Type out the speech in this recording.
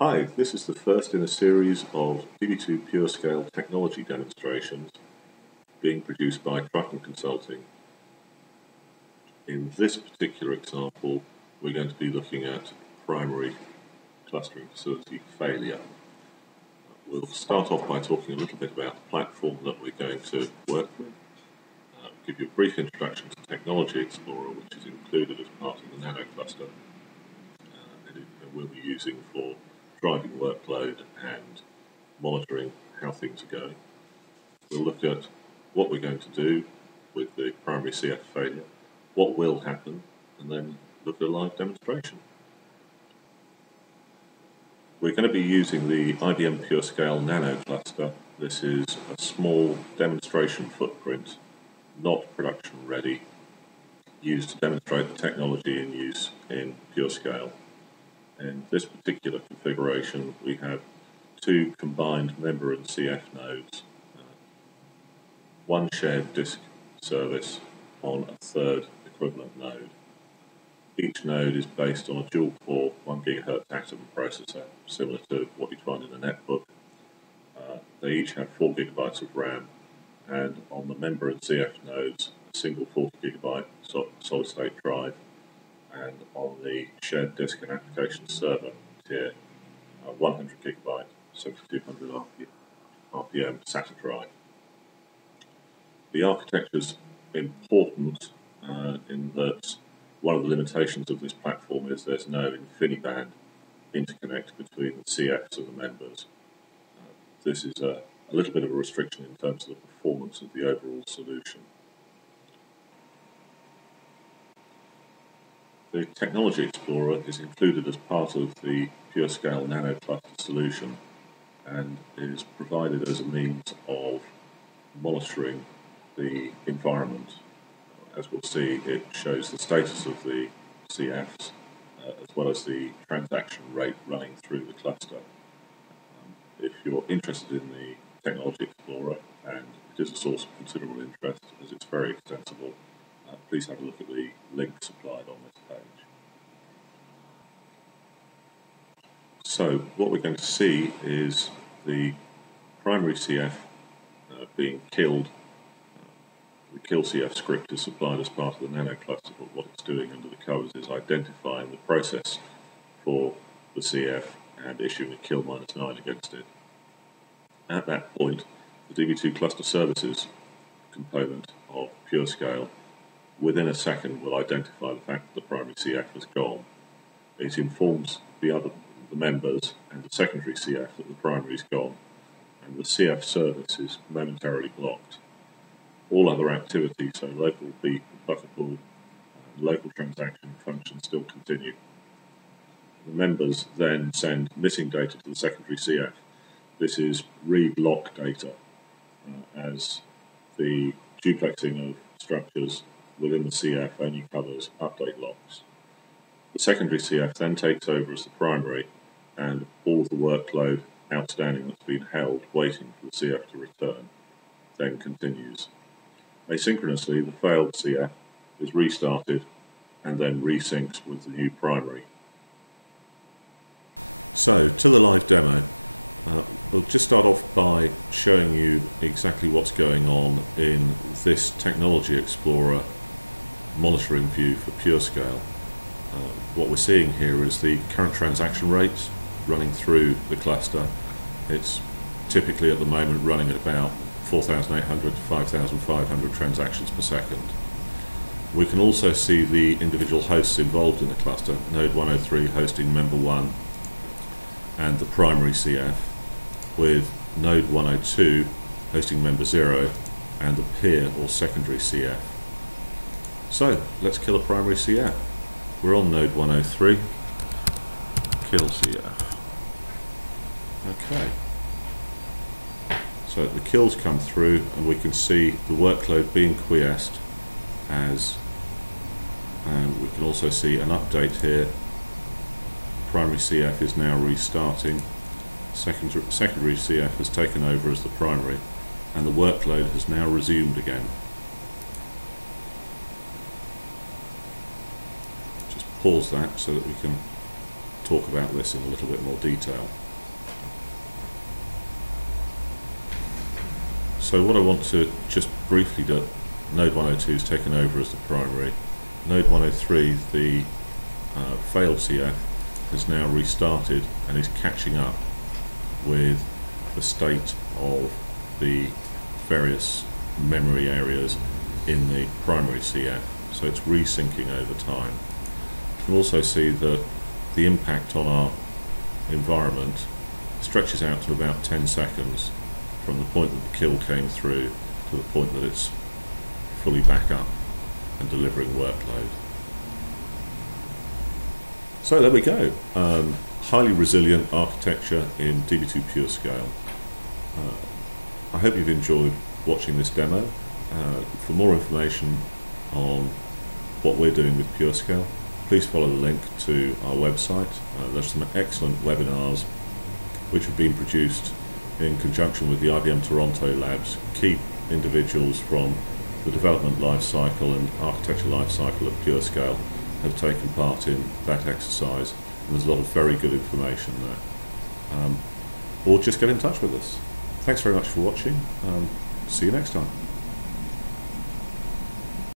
Hi, this is the first in a series of DB2 pureScale technology demonstrations being produced by Triton Consulting. In this particular example, we're going to be looking at primary clustering facility failure. We'll start off by talking a little bit about the platform that we're going to work with, give you a brief introduction to Technology Explorer, which is included as part of the Nano cluster, and we'll be using for driving workload and monitoring how things are going. We'll look at what we're going to do with the primary CF failure, what will happen, and then look at a live demonstration. We're going to be using the IBM pureScale Nano cluster. This is a small demonstration footprint, not production ready, used to demonstrate the technology in use in pureScale. In this particular configuration, we have two combined member and CF nodes, one shared disk service on a third equivalent node. Each node is based on a dual-core 1 GHz Atom processor, similar to what you'd find in a netbook. They each have 4 GB of RAM, and on the member and CF nodes, a single 40 GB solid-state drive, and on the shared disk and application server tier, 100 GB 7200 RPM SATA drive. The architecture is important in that one of the limitations of this platform is there's no InfiniBand interconnect between the CFs and the members. This is a little bit of a restriction in terms of the performance of the overall solution. The Technology Explorer is included as part of the pureScale Nano cluster solution and is provided as a means of monitoring the environment. As we'll see, it shows the status of the CFs as well as the transaction rate running through the cluster. If you're interested in the Technology Explorer, and it is a source of considerable interest as it's very extensible, please have a look at the link supplied on this page. So what we're going to see is the primary CF being killed. The kill CF script is supplied as part of the Nano cluster, but what it's doing under the covers is identifying the process for the CF and issuing a kill -9 against it. At that point, the DB2 cluster services component of pureScale within a second will identify the fact that the primary CF has gone. It informs the members and the secondary CF that the primary is gone, and the CF service is momentarily blocked. All other activities, so local beep, buffer pool, local transaction functions still continue. The members then send missing data to the secondary CF. This is read lock data, as the duplexing of structures within the CF only covers update locks. The secondary CF then takes over as the primary, and all of the workload outstanding that's been held waiting for the CF to return then continues. Asynchronously, the failed CF is restarted and then resyncs with the new primary. So, to the live demo. We'll just start off by showing you exactly what's going on in this Technology Explorer monitoring view for pureScale. What we're seeing here is the current transaction rates running through the cluster. It's typically at the moment running at about 4,800 to 5,500 transactions per second. We can also see the individual hosts involved in the cluster, node 103 hosting member 1 and the primary CF, with node 102 hosting member 0 and the peer or secondary CF. So let's kill a primary CF. We're on node 103, kill CF. Okay. So the kills come through and we can see the workload being quiesced and we can also see an update here. Primary CF is now restarting. Secondary CF has taken over as the primary and the workload has now resumed again. Just pause that so that we can talk about this in a little bit more detail. So what I want to just briefly do, node 102 is taken over as the primary. Node 103, the failed CF, has now restarted and is catching up with the state of the various memory areas in the primary CF. So it's resyncing over time. You can also see that the impact on our environment stretches out to about 10 seconds from the point that the kill came through to the point that it's fully back up and delivering workload. So there we go. Highly resilient architecture in DB2 pureScale. I hope you've enjoyed watching this demo. For more information on what we're doing with pureScale, please follow the link to our website. There's some excellent webinars which have been produced in conjunction with the IBM Toronto labs. Key individuals from the development life cycle and architecture life cycle of pureScale have taken part in that exercise, and there's a lot of very good information there. Or just get in touch with us. Thanks very much for watching. See you next time.